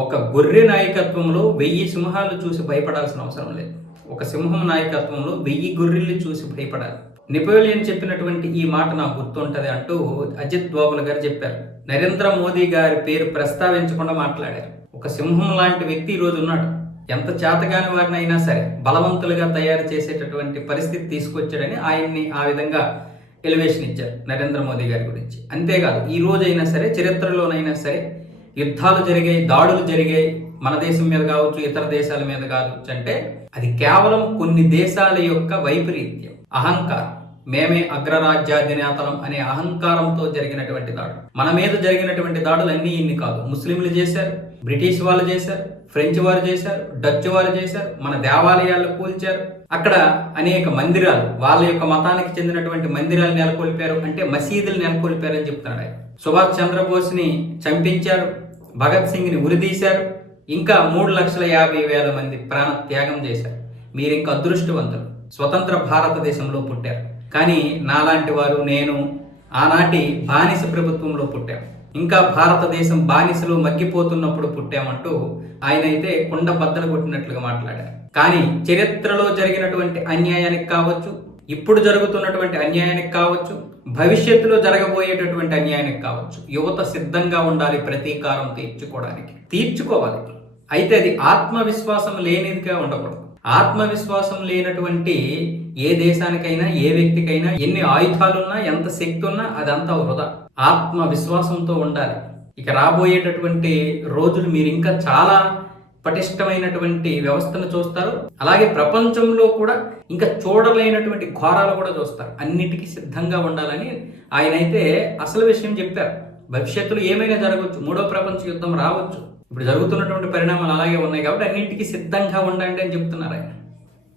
ఒక గొర్రె నాయకత్వంలో 1000 సింహాలు చూసి భయపడాల్సిన అవసరం లేదు. ఒక సింహం నాయకత్వంలో 1000 గొర్రెల్ని చూసి భయపడాలి. నెపోలియన్ చెప్పినటువంటి ఈ మాట నాకు గుర్తుంటది అంటూ అజిత్ దోవల్ గారు చెప్పారు. నరేంద్ర మోదీ గారి పేరు ప్రస్తావించకుండా మాట్లాడారు. ఒక సింహం లాంటి వ్యక్తి ఈరోజు ఉన్నాడు. ఎంత చేతగాని వారిని అయినా సరే బలవంతులుగా తయారు చేసేటటువంటి పరిస్థితి తీసుకొచ్చాడని ఆయన్ని ఆ విధంగా ఎలివేషన్ ఇచ్చారు నరేంద్ర మోదీ గారి గురించి. అంతేకాదు ఈ రోజైనా సరే, చరిత్రలోనైనా సరే యుద్ధాలు జరిగాయి, దాడులు జరిగాయి, మన దేశం మీద కావచ్చు, ఇతర దేశాల మీద కావచ్చు అంటే అది కేవలం కొన్ని దేశాల యొక్క వైపరీత్యం, అహంకారం. మేమే అగ్రరాజ్యాధినేతలం అనే అహంకారంతో జరిగినటువంటి దాడులు. మన మీద జరిగినటువంటి దాడులు అన్నీ ఇన్ని కాదు. ముస్లింలు చేశారు, బ్రిటిష్ వాళ్ళు చేశారు, ఫ్రెంచ్ వారు చేశారు, డచ్ వారు చేశారు, మన దేవాలయాలు కూల్చారు. అక్కడ అనేక మందిరాలు, వాళ్ళ యొక్క మతానికి చెందినటువంటి మందిరాలు నెలకొల్పారు, అంటే మసీదులు నెలకొల్పారు అని చెప్తున్నాడు ఆయన. సుభాష్ చంద్రబోస్ని చంపించారు, భగత్ సింగ్ని ఉరిదీశారు, ఇంకా 3,50,000 మంది ప్రాణ త్యాగం చేశారు. మీరు ఇంకా అదృష్టవంతులు, స్వతంత్ర భారతదేశంలో పుట్టారు. కానీ నాలాంటి వారు, నేను ఆనాటి బానిస ప్రభుత్వంలో పుట్టాం, ఇంకా భారతదేశం బానిసలు మగ్గిపోతున్నప్పుడు పుట్టామంటూ ఆయన అయితే కుండ బద్దలు కొట్టినట్లుగా మాట్లాడారు. కానీ చరిత్రలో జరిగినటువంటి అన్యాయానికి కావచ్చు, ఇప్పుడు జరుగుతున్నటువంటి అన్యాయానికి కావచ్చు, భవిష్యత్తులో జరగబోయేటటువంటి అన్యాయానికి కావచ్చు, యువత సిద్ధంగా ఉండాలి ప్రతీకారం తీర్చుకోవాలి. అయితే అది ఆత్మవిశ్వాసం లేనిదిగా ఉండకూడదు. ఆత్మవిశ్వాసం లేనటువంటి ఏ దేశానికైనా, ఏ వ్యక్తికైనా ఎన్ని ఆయుధాలున్నా, ఎంత శక్తి ఉన్నా అదంతా వృధా. ఆత్మవిశ్వాసంతో ఉండాలి. ఇక రాబోయేటటువంటి రోజులు మీరు ఇంకా చాలా పటిష్టమైనటువంటి వ్యవస్థను చూస్తారు. అలాగే ప్రపంచంలో కూడా ఇంకా చూడలేనటువంటి ఘోరాలు కూడా చూస్తారు. అన్నిటికీ సిద్ధంగా ఉండాలని ఆయన అయితే అసలు విషయం చెప్పారు. భవిష్యత్తులో ఏమైనా జరగవచ్చు, 3వ ప్రపంచ యుద్ధం రావచ్చు. ఇప్పుడు జరుగుతున్నటువంటి పరిణామాలు అలాగే ఉన్నాయి కాబట్టి అన్నింటికీ సిద్ధంగా ఉండండి అని చెప్తున్నారు ఆయన.